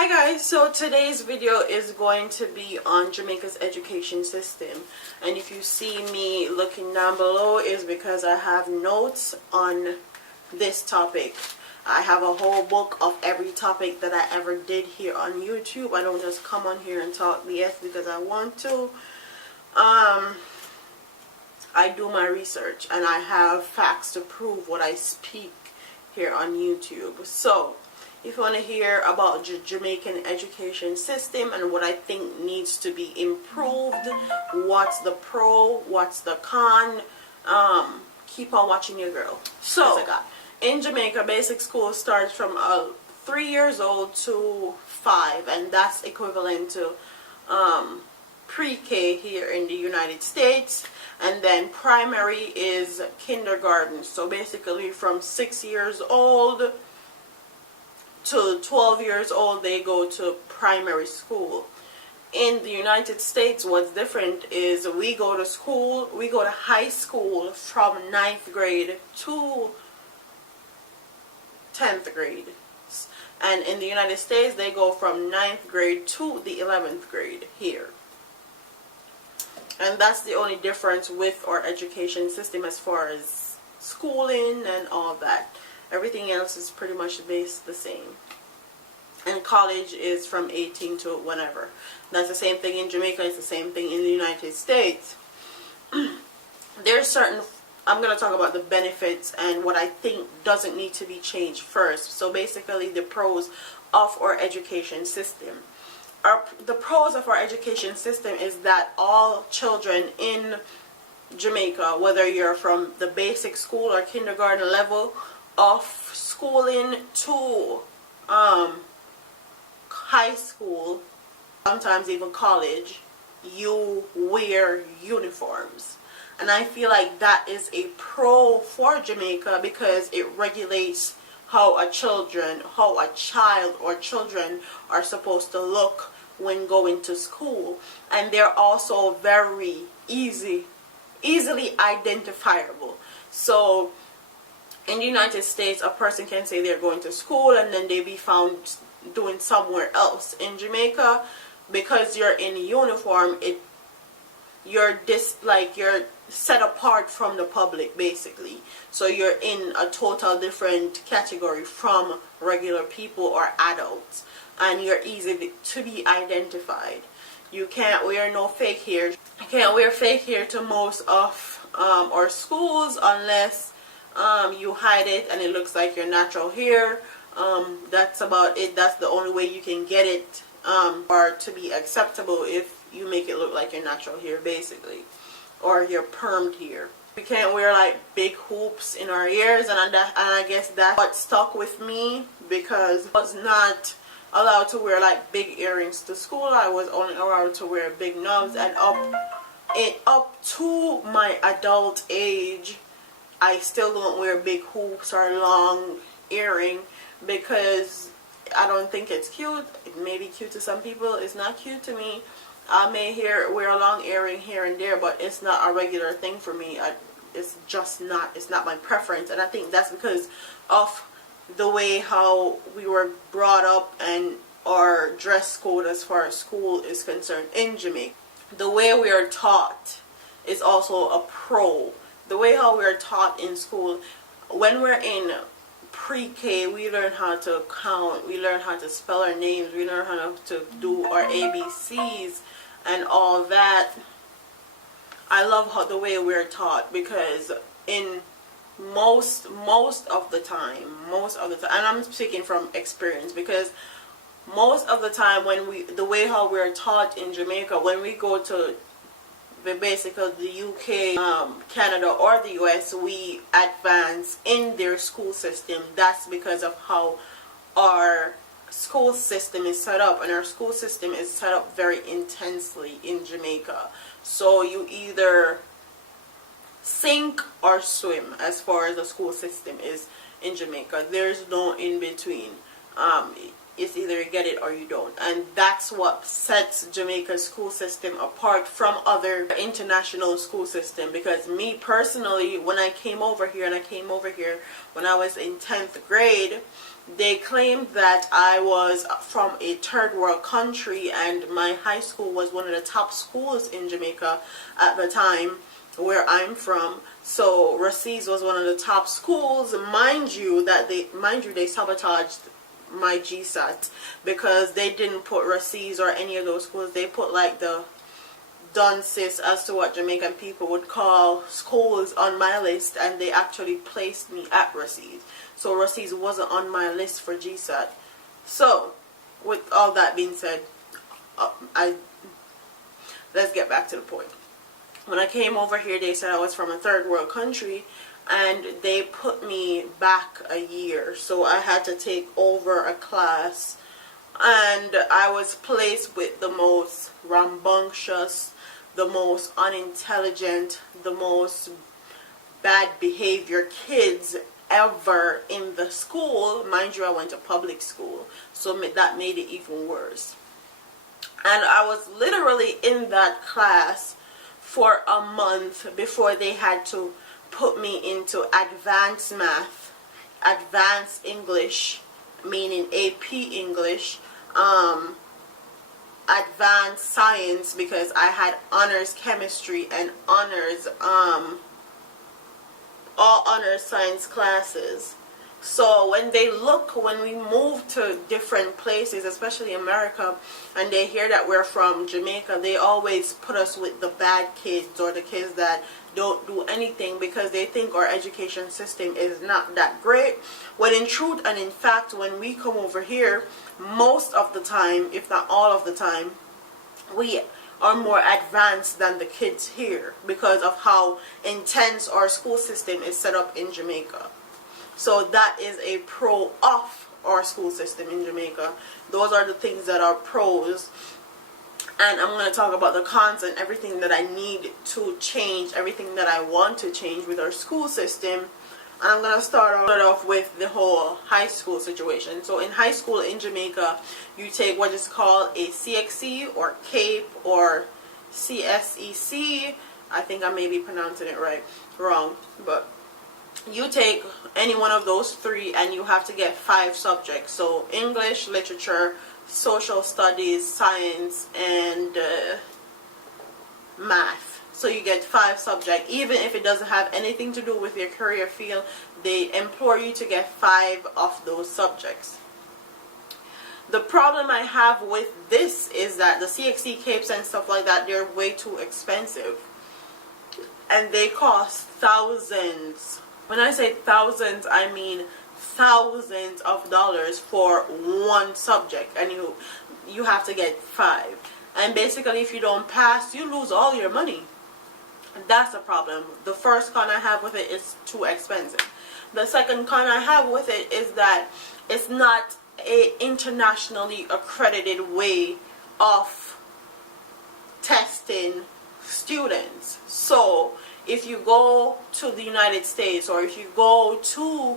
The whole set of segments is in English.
Hi guys, so today's video is going to be on Jamaica's education system, and if you see me looking down below is because I have notes on this topic. I have a whole book of every topic that I ever did here on YouTube. I don't just come on here and talk BS because I want to. I do my research and I have facts to prove what I speak here on YouTube. So if you want to hear about the Jamaican education system and what I think needs to be improved, what's the pro, what's the con, keep on watching your girl. So in Jamaica, basic school starts from 3 years old to 5, and that's equivalent to pre-K here in the United States. And then primary is kindergarten, so basically from 6 years old to 12 years old they go to primary school. In the United States, what's different is we go to high school from 9th grade to 10th grade. And in the United States, they go from 9th grade to the 11th grade here. And that's the only difference with our education system as far as schooling and all that. Everything else is pretty much based the same. And college is from 18 to whenever. That's the same thing in Jamaica. It's the same thing in the United States. There's certain, I'm going to talk about the benefits and what I think doesn't need to be changed first. So basically the pros of our education system. The pros of our education system is that all children in Jamaica, whether you're from the basic school or kindergarten level of schooling to high school, sometimes even college, you wear uniforms. And I feel like that is a pro for Jamaica because it regulates how a child or children are supposed to look when going to school. And they're also very easily identifiable. So in the United States, a person can say they're going to school and then they be found doing somewhere else. In Jamaica, because you're in uniform, you're set apart from the public basically. So you're in a total different category from regular people or adults, and you're easy to be identified. You can't wear no fake hair. You can't wear fake hair to most of our schools unless you hide it and it looks like your natural hair. That's about it. That's the only way you can get it or to be acceptable, if you make it look like your natural hair basically, or your permed hair. We can't wear like big hoops in our ears, and I guess that's what stuck with me because I was not allowed to wear like big earrings to school. I was only allowed to wear big knobs, and up to my adult age I still don't wear big hoops or long earring because I don't think it's cute. It may be cute to some people, it's not cute to me. I may wear a long earring here and there, but it's not a regular thing for me. It's not my preference, and I think that's because of the way how we were brought up and our dress code as far as school is concerned in Jamaica. The way we are taught is also a pro. The way how we are taught in school, when we're in pre-K, we learn how to count, we learn how to spell our names, we learn how to do our ABCs and all that. I love the way we're taught because in most of the time, and I'm speaking from experience, because most of the time the way how we're taught in Jamaica, when we go to basically the UK, Canada or the US, we advance in their school system. That's because of how our school system is set up, and our school system is set up very intensely in Jamaica. So you either sink or swim as far as the school system is in Jamaica. There's no in between. It's either you get it or you don't, and that's what sets Jamaica's school system apart from other international school system. Because me personally, when I came over here, when I was in 10th grade, They claimed that I was from a third world country, and my high school was one of the top schools in Jamaica at the time where I'm from. So Raci's was one of the top schools. Mind you, they sabotaged my GSAT because they didn't put Raci's or any of those schools. They put like the dunces, as to what Jamaican people would call schools, on my list, and they actually placed me at Raci's. So Raci's wasn't on my list for GSAT. So with all that being said, let's get back to the point. When I came over here, they said I was from a third world country, and they put me back a year. So I had to take over a class, and I was placed with the most rambunctious, the most unintelligent, the most bad behavior kids ever in the school. Mind you, I went to public school, so that made it even worse. And I was literally in that class for a month before they had to put me into advanced math, advanced English, meaning AP English, advanced science, because I had honors chemistry and honors all honors science classes. So when we move to different places, especially America, and they hear that we're from Jamaica, they always put us with the bad kids, or the kids that don't do anything, because they think our education system is not that great. When in truth and in fact, when we come over here, most of the time, if not all of the time, we are more advanced than the kids here because of how intense our school system is set up in Jamaica. So that is a pro of our school system in Jamaica. Those are the things that are pros. And I'm going to talk about the cons and everything that I need to change, everything that I want to change with our school system. And I'm going to start off with the whole high school situation. So in high school in Jamaica, you take what is called a CXC or CAPE or CSEC. I think I may be pronouncing it wrong, but you take any one of those three and you have to get 5 subjects. So English, literature, social studies, science, and math. So you get 5 subjects. Even if it doesn't have anything to do with your career field, they implore you to get 5 of those subjects. The problem I have with this is that the CXC capes and stuff like that, they're way too expensive. And they cost thousands. When I say thousands, I mean thousands of dollars for one subject. And you have to get 5. And basically, if you don't pass, you lose all your money. That's a problem. The first con I have with it is too expensive. The second con I have with it is that it's not a internationally accredited way of testing students. So if you go to the United States, or if you go to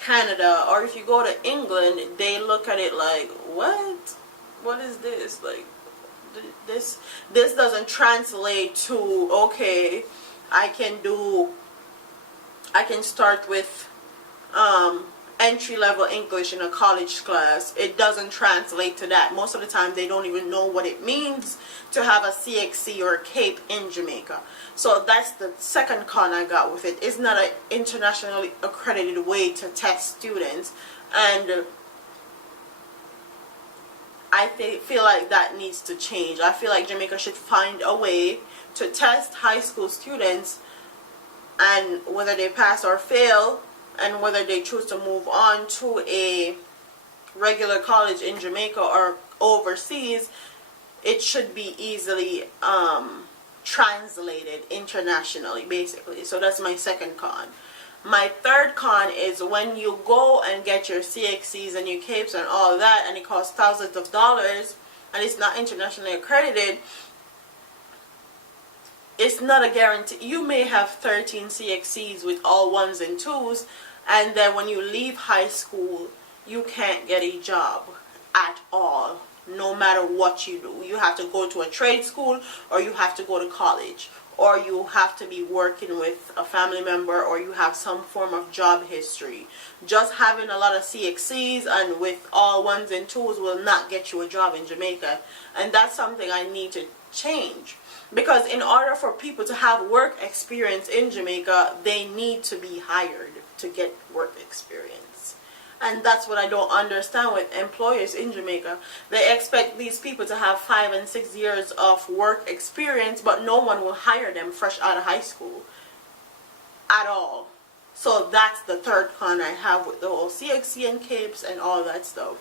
Canada, or if you go to England, they look at it like, what is this? Like, this doesn't translate to, okay, I can start with entry-level English in a college class. It doesn't translate to that. Most of the time they don't even know what it means to have a CXC or a CAPE in Jamaica. So that's the second con I got with it. It's not an internationally accredited way to test students, and I feel like that needs to change. I feel like Jamaica should find a way to test high school students, and whether they pass or fail, and whether they choose to move on to a regular college in Jamaica or overseas, it should be easily translated internationally, basically. So that's my second con. My third con is when you go and get your CXCs and your CAPEs and all that, and it costs thousands of dollars, and it's not internationally accredited, it's not a guarantee. You may have 13 CXCs with all 1s and 2s, and then when you leave high school, you can't get a job at all. no matter what you do. You have to go to a trade school, or you have to go to college, or you have to be working with a family member, or you have some form of job history. Just having a lot of CXCs and with all ones and twos will not get you a job in Jamaica. And that's something I need to change. Because in order for people to have work experience in Jamaica, they need to be hired to get work experience. And that's what I don't understand with employers in Jamaica. They expect these people to have 5 and 6 years of work experience, but no one will hire them fresh out of high school at all. So that's the third con I have with the whole CXC and CAPES and all that stuff.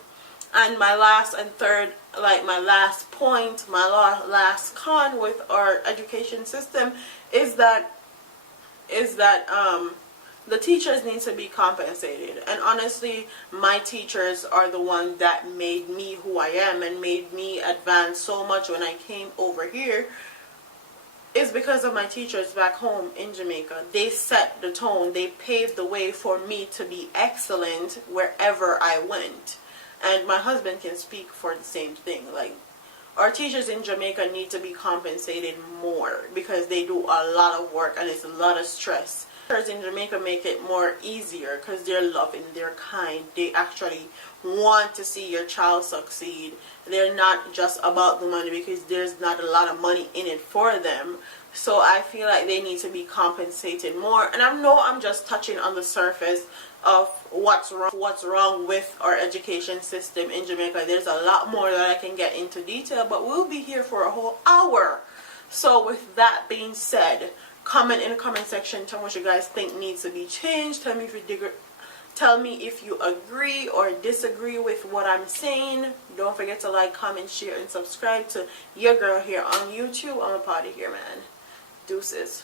And my last and third, like my last point, my last con with our education system is that the teachers need to be compensated. And honestly, my teachers are the ones that made me who I am and made me advance so much when I came over here. Is because of my teachers back home in Jamaica. They set the tone. They paved the way for me to be excellent wherever I went. And my husband can speak for the same thing. Like, our teachers in Jamaica need to be compensated more because they do a lot of work and it's a lot of stress. Teachers in Jamaica make it more easier because they're loving, they're kind. They actually want to see your child succeed. They're not just about the money because there's not a lot of money in it for them. So I feel like they need to be compensated more. And I know I'm just touching on the surface of what's wrong with our education system in Jamaica. There's a lot more that I can get into detail, but we'll be here for a whole hour. So with that being said, comment in the comment section, tell me what you guys think needs to be changed. Tell me if you agree or disagree with what I'm saying. Don't forget to like, comment, share, and subscribe to your girl here on YouTube. I'm a party here, man. Deuces.